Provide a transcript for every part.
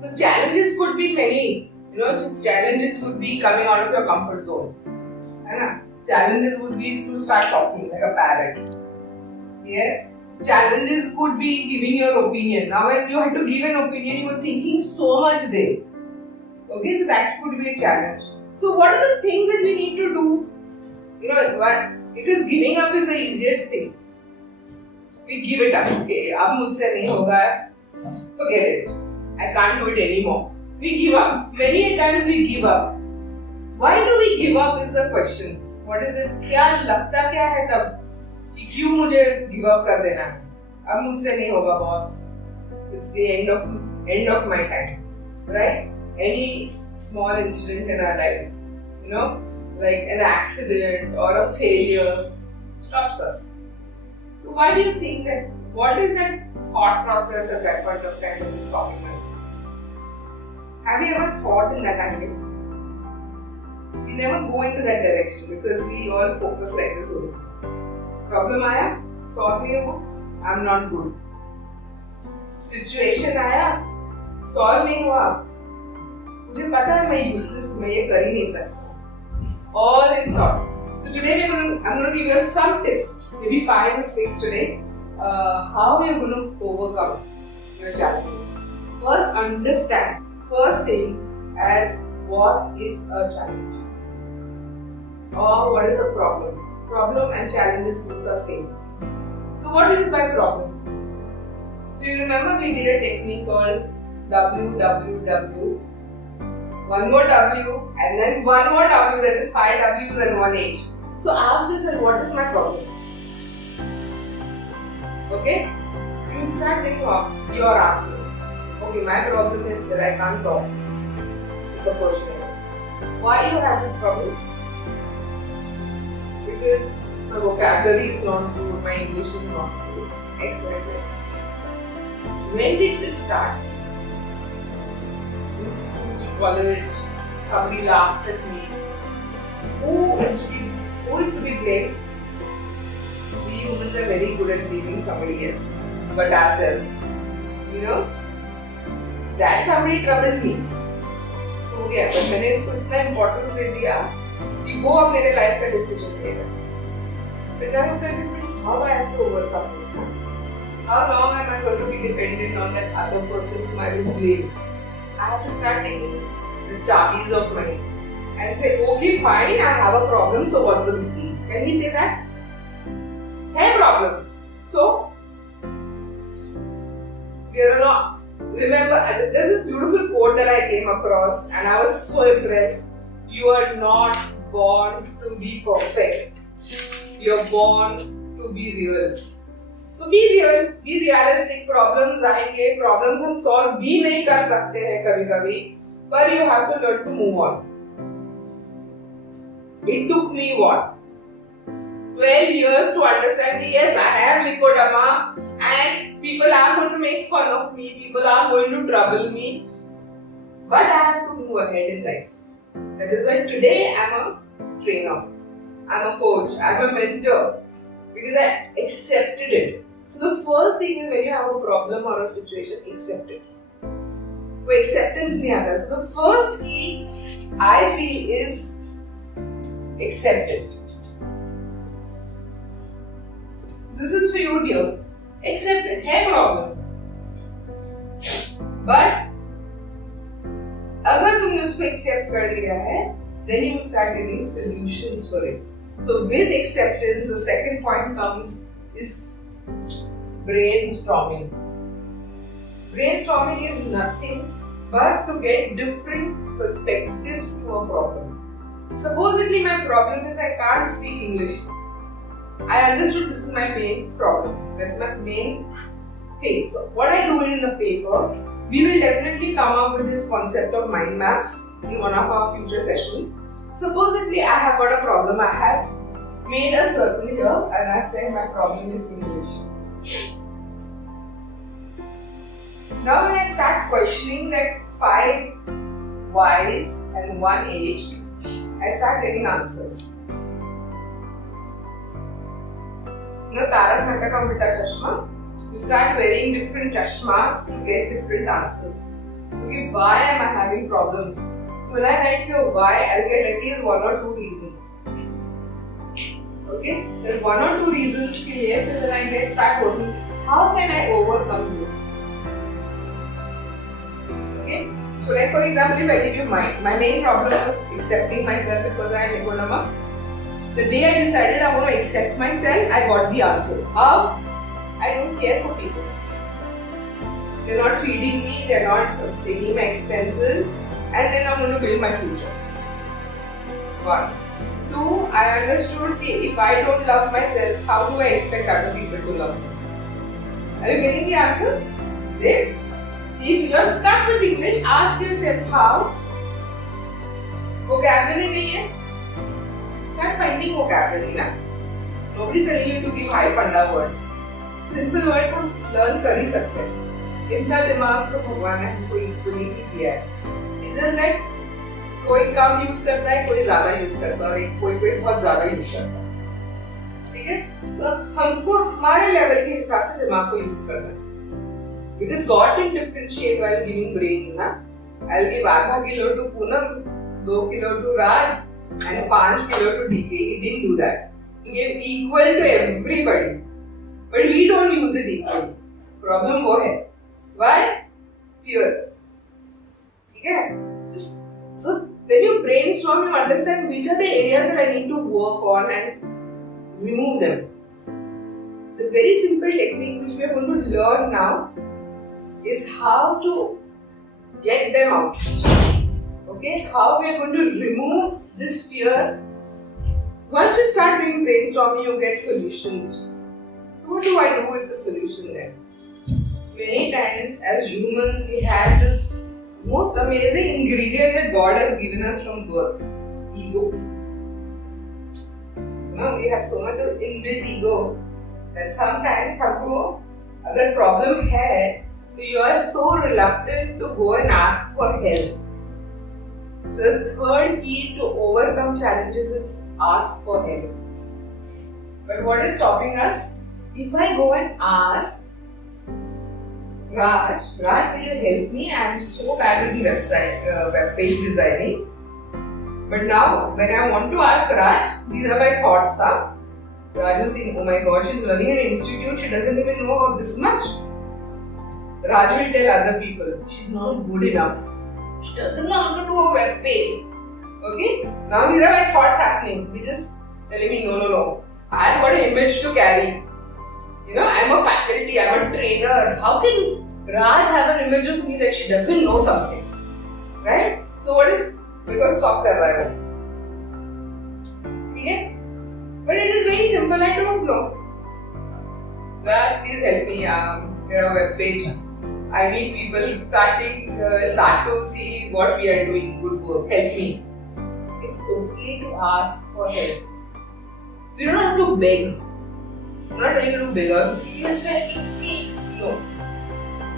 So challenges could be many. Just challenges would be coming out of your comfort zone. Challenges would be to start talking like a parrot. Yes. Challenges could be giving your opinion. Now when you had to give an opinion, you were thinking so much there. Okay, so that could be a challenge. So what are the things that we need to do? Because giving up is the easiest thing. We give it up. Okay, अब मुझसे नहीं होगा. Forget it. I can't do it anymore. We give up. Many times we give up. Why do we give up is the question. What is it? क्या लगता क्या है तब कि क्यों मुझे give up कर देना है? अब मुझसे नहीं होगा boss. It's the end of my time, right? Any small incident in our life, like an accident or a failure, stops us. So why do you think that? What is that thought process at that point of time which is stopping us? Have you ever thought in that angle? We never go into that direction because we all focus like this only. Problem आया, solve नहीं हुआ, I'm not good. Situation आया, solve नहीं हुआ, मुझे पता है मैं useless हूँ, मैं ये कर ही नहीं सकता. All is thought. So today I'm going to give you some tips, maybe 5 or 6 today, how you're going to overcome your challenges. First, understand. First thing as what is a challenge or what is a problem. Problem and challenges both are same. So what is by problem? So you remember we did a technique called WWW. One more W and then one more W, that is 5 W's and 1 H. So ask yourself, what is my problem? Okay? You will start getting your answers. Okay, my problem is that I can't talk if a person wants. Why you have this problem? Because my vocabulary is not good, my English is not good, etc. When did this start? In school, college, somebody laughed at me. Who is to be blamed? We humans are very good at blaming somebody else, but ourselves. That somebody troubled me. हो गया, पर मैंने इसको इतना importance दे दिया कि वो अब मेरे life का decision लेगा. But now I'm thinking, how I have to overcome this now? How long am I going to be dependent on that other person whom I will blame? I have to start taking the charbies of mine and say, okay, fine, I have a problem, so what's the big deal? Can we say that? Hey, problem. So, remember, there's this beautiful quote that I came across and I was so impressed. You are not born to be perfect. You're born to be real. So be real, be realistic. Problems आएंगे, problems हम solve भी नहीं कर सकते हैं कभी-कभी, but you have to learn to move on. It took me what? 12 years to understand that yes, I have lipodema and people are going to make fun of me, people are going to trouble me, but I have to move ahead in life. That is why today I am a trainer, I am a coach, I am a mentor because I accepted it. So the first thing is when you have a problem or a situation, accept it. वो acceptance नहीं आता. So the first key I feel is accept it. This is for you, dear. Accept it. है problem. But अगर तुमने उसको accept कर लिया है, then you will start getting solutions for it. So with acceptance, the second point comes is brainstorming. Brainstorming is nothing but to get different perspectives to a problem. Supposedly my problem is I can't speak English. I understood this is my main problem. That's my main thing. So what I do in the paper, we will definitely come up with this concept of mind maps in one of our future sessions. Supposedly I have got a problem. I have made a circle here and I have said my problem is English. Now when I start questioning that 5 Y's and 1 H, I start getting answers. Tarak Mehta ka Ulta Chashma. You start wearing different chashmas to get different answers. Okay, why am I having problems? When I write here why, I'll get at least 1 or 2 reasons. Okay, there's 1 or 2 reasons के लिए फिर then I get start working. How can I overcome this? Okay, so like for example, if I give you mine, my main problem was accepting myself because I had Legonama. The day I decided I want to accept myself, I got the answers. How? I don't care for people. They're not feeding me, they're not taking my expenses, and then I'm going to build my future. 1. 2. I understood that if I don't love myself, how do I expect other people to love me? Are you getting the answers? If you're stuck with English, ask yourself how. Vocabulary नहीं है? Start finding vocabulary ना. Nobody's telling you to give high funda words. Simple words हम learn कर ही सकते हैं. इतना दिमाग तो भगवान ने हमको equally ही दिया है. It's just like कोई कम यूज करता है, कोई ज्यादा यूज करता है और कोई बहुत ज्यादा यूज करता है. ठीक है? तो हमको हमारे लेवल के हिसाब से दिमाग को यूज करना है. Because God didn't differentiate while giving brains, na? I'll give ½ kilo to Poonam, 2 kilo to Raj, and 5 kilo to DK. He didn't do that. He gave equal to everybody. But we don't use it equally. Problem वो है. Why? Fear. ठीक है? So when you brainstorm, you understand which are the areas that I need to work on and remove them. The very simple technique which we are going to learn now is how to get them out. Okay? How we are going to remove this fear. Once you start doing brainstorming, you get solutions. So what do I do with the solution then? Many times as humans, we have this most amazing ingredient that God has given us from birth. Ego. You know, we have so much of inbuilt ego that sometimes हमको अगर problem है, so you are so reluctant to go and ask for help. So the third key to overcome challenges is ask for help. But what is stopping us? If I go and ask Raj, will you help me? I am so bad with web page designing. But now, when I want to ask Raj, these are my thoughts. Raj will think, oh my god, she's learning in an institute, she doesn't even know about this much. Raj will tell other people, she's not good enough. She doesn't know how to do a web page. Okay? Now these are my thoughts happening, which is telling me, no. I've got an image to carry. You know, I'm a faculty, I'm a trainer. How can Raj have an image of me that she doesn't know something? Right? So what is, because stop kar raha hai. Okay? But it is very simple, I don't know. Raj, please help me, a web page. I need people start to see what we are doing, good work, help me. It's okay to ask for help. You don't have to beg. I'm not telling you to beg, please help me. No.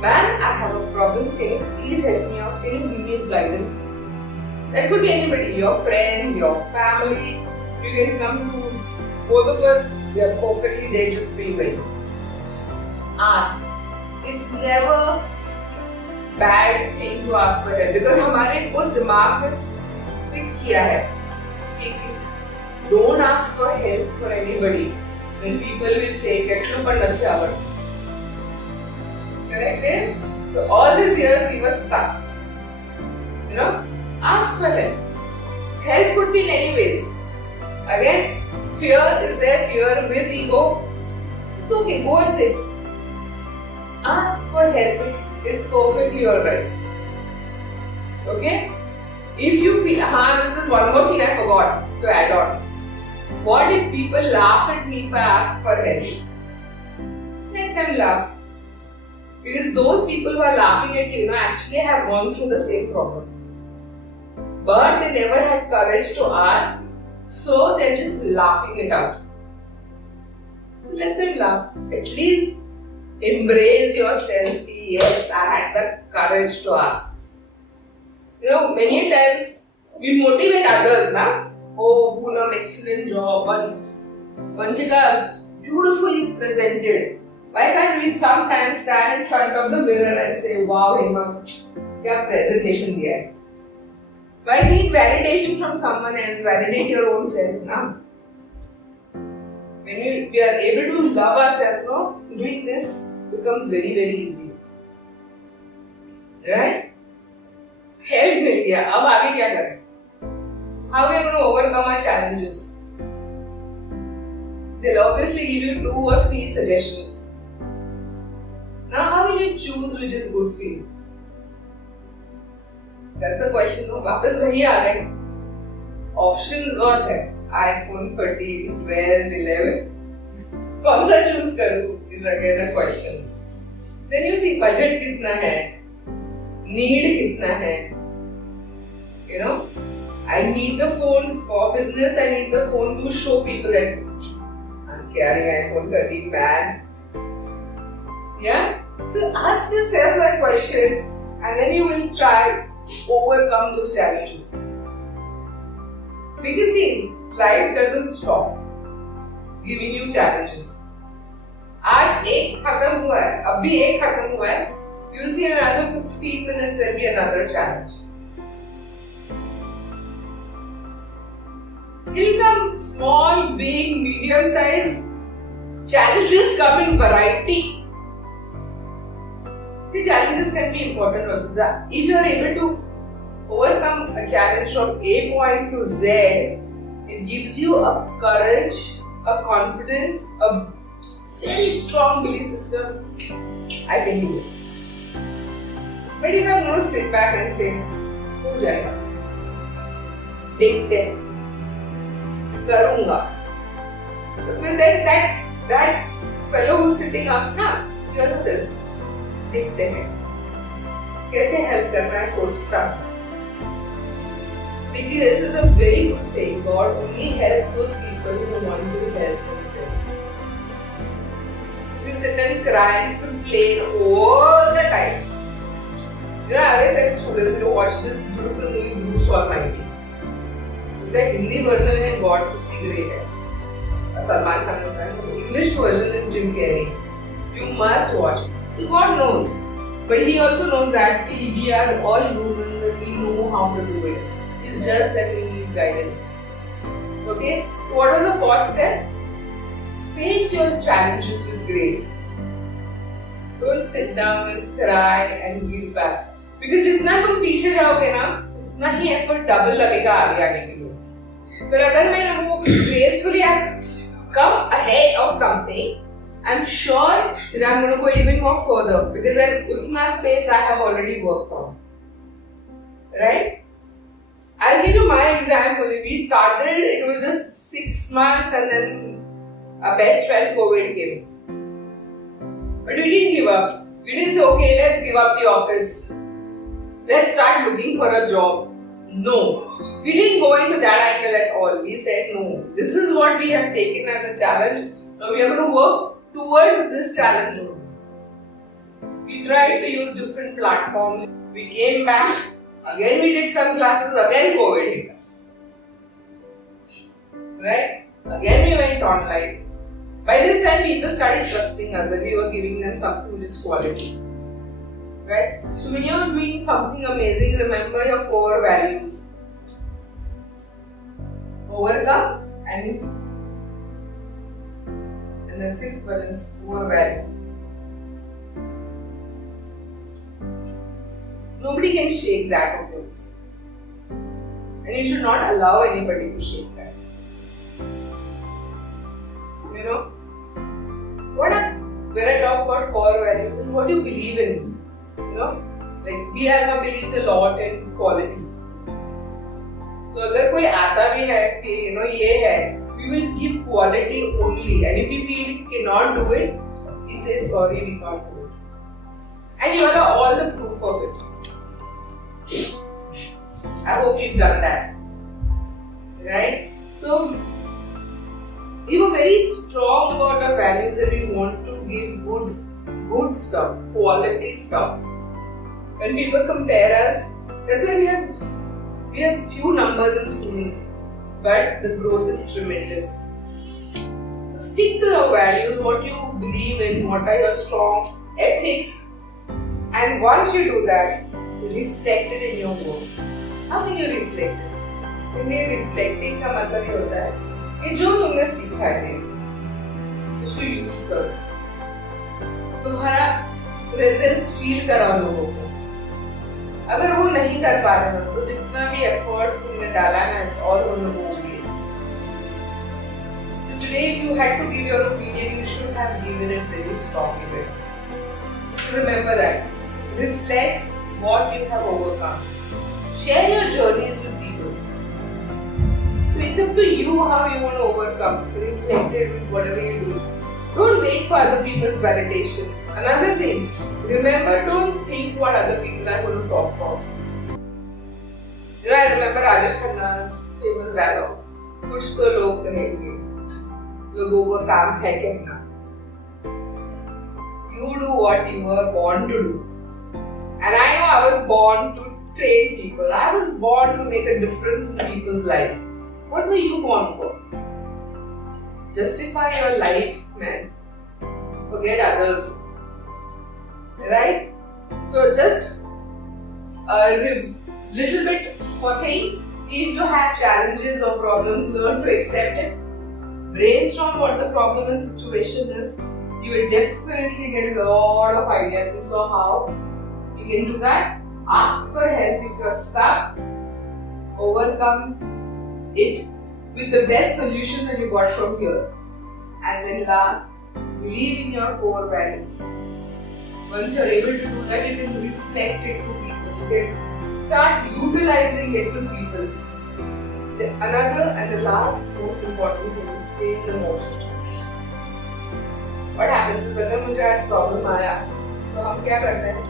Man, I have a problem, can you please help me out? Can you give me guidance? That could be anybody, your friends, your family. You can come to both of us, we are perfectly there, just 3 ways. Ask. It's never bad thing to ask for help because हमारे को दिमाग में fit किया है कि don't ask for help for anybody. Then people will say ketlu पर नहीं आवड़. Correct? So all these years we were stuck. You know, ask for help. Help could be in any ways. Again, fear is there, fear with ego. It's okay, go and say. Ask for help, it's perfectly alright. Okay? If you feel, this is one more thing I forgot to add on. What if people laugh at me if I ask for help? Let them laugh. Because those people who are laughing at you, actually have gone through the same problem. But they never had courage to ask, so they're just laughing it out. So let them laugh. At least embrace yourself. Yes, I had the courage to ask. You know, many times we motivate others, na? Oh, Poonam, excellent job. Vanchika is beautifully presented. Why can't we sometimes stand in front of the mirror and say, wow, Hema, क्या presentation दिया है. Why need validation from someone else? Validate your own self, na? When we are able to love ourselves, no, doing this becomes very, very easy. Right? Help मिल गया. अब आगे क्या करें? How we are going to overcome our challenges? They'll obviously give you 2 or 3 suggestions. Now, how will you choose which is good for you? That's a question. No, वापस वही आ गए. Options बहुत है. iPhone 13, 12, 11. कौन सा choose करूँ is again a question. Then you see budget कितना है, need कितना है. You know, I need the phone for business. I need the phone to show people that I'm carrying iPhone 13, man. Yeah. So ask yourself that question, and then you will try overcome those challenges. Because see, life doesn't stop giving you challenges. आज एक खत्म हुआ है, अभी एक खत्म हुआ है. You'll see in another 15 minutes there'll be another challenge. It'll come small, big, medium size. Challenges come in variety. The challenges can be important also. If you are able to overcome a challenge from A point to Z, it gives you a courage, a confidence, a very strong belief system. I can do it. But if I'm going to sit back and say, हो जाएगा, देखते हैं, करूँगा, तो फिर then that fellow who's sitting up ना, he also says, देखते हैं, कैसे help करना है सोचता. Because this is a very good saying. God only helps those people who want to help themselves. If you sit and cry and complain all the time, you know, I always tell students to watch this beautiful movie Bruce Almighty. उसका Hindi version है God to see great है, सलमान खान का है. English version is Jim Carrey. You must watch. So God knows, but He also knows that we are all human, that we know how to do it. It's just that we need guidance. Okay? So what was the 4th step? Face your challenges with grace. Don't sit down and cry and give back. Because जितना तुम पीछे जाओगे ना, उतना ही effort double लगेगा आगे आने के लिए. पर अगर मैं वो gracefully have come ahead of something, I'm sure that I'm going to go even more further because then utna space I have already worked on. Right? I'll give you my example. We started, it was just 6 months and then our best friend COVID came. But we didn't give up. We didn't say, okay, let's give up the office. Let's start looking for a job. No. We didn't go into that angle at all. We said, no, this is what we have taken as a challenge. Now we are going to work towards this challenge only. We tried to use different platforms. We came back. Again we did some classes. Again COVID hit us. Right? Again we went online. By this time people started trusting us that we were giving them something which is quality. Right? So when you are doing something amazing, remember your core values. Overcome and the 5th one is core values. Nobody can shake that of yours. And you should not allow anybody to shake that. You know? When I talk about core values, is what you believe in. You know? Like we have our beliefs a lot in quality. So अगर कोई आता भी है कि you know ये है, we will give quality only, and if we feel we cannot do it, we say sorry, we can't do it. And you are all the proof of it. I hope you've done that. Right? So we were very strong about our values and we want to give good stuff, quality stuff. When people compare us, that's why we have few numbers in students, but the growth is tremendous. So stick to your values, what you believe in, what are your strong ethics, and once you do that, reflect it in your work. How can you reflect it? इनमें reflecting का मतलब ये होता है कि जो तुमने सीखा है उसको यूज करो, तुम्हारा प्रेजेंस फील कराओ लोगों को। अगर वो नहीं कर पा रहे हो तो जितना भी एफर्ट तुमने डाला है it's all gonna go waste. So today if you had to give your opinion, you should have given it very strongly. Remember that. Reflect what you have overcome. Share your journeys with people. So it's up to you how you want to overcome. Reflect it with whatever you do. Don't wait for other people's validation. Another thing, remember, don't think what other people are going to talk about. You know, I remember Rajesh Khanna's famous dialogue, कुछ तो लोग कहेंगे, लोगों को काम है कहना. You do what you were born to do. And I know I was born to train people. I was born to make a difference in people's life. What were you born for? Justify your life, man. Forget others. Right? So just a little bit for thing. If you have challenges or problems, learn to accept it. Brainstorm what the problem and situation is. You will definitely get a lot of ideas. And so how you can do that? Ask for help if you are stuck. Overcome it with the best solution that you got from here. And then last, believe in your core values. Once you are able to do that, you can reflect it to people. You can start utilizing it to people. Another and the last most important thing is stay in the moment. What happens is अगर मुझे आज problem आया तो हम क्या करते हैं?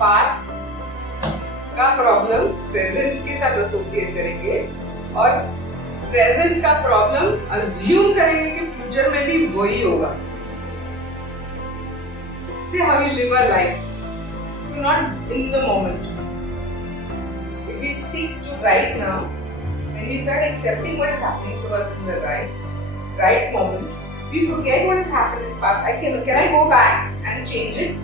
Past का प्रॉब्लम प्रेजेंट के साथ एसोसिएट करेंगे और प्रेजेंट का प्रॉब्लम अज्यूम करेंगे कि फ्यूचर में भी वही होगा। See how we live our life. We're not in the moment. If we stick to right now and we start accepting what is happening to us in the right moment, we forget what has happened in the past. Can I go back and change it?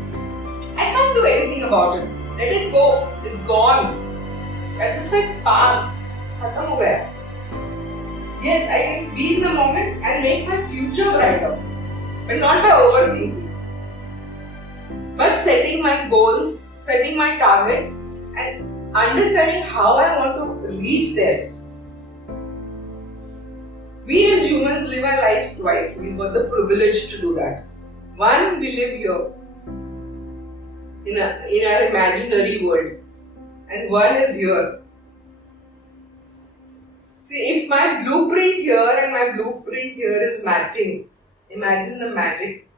I can't do anything about it. Let it go. It's gone. That's just like it's past. खत्म हो गया. Yes, I can be in the moment and make my future brighter, but not by overthinking. But setting my goals, setting my targets, and understanding how I want to reach there. We as humans live our lives twice. We've got the privilege to do that. One, we live here in our imaginary world, and one is here. See, if my blueprint here and my blueprint here is matching, imagine the magic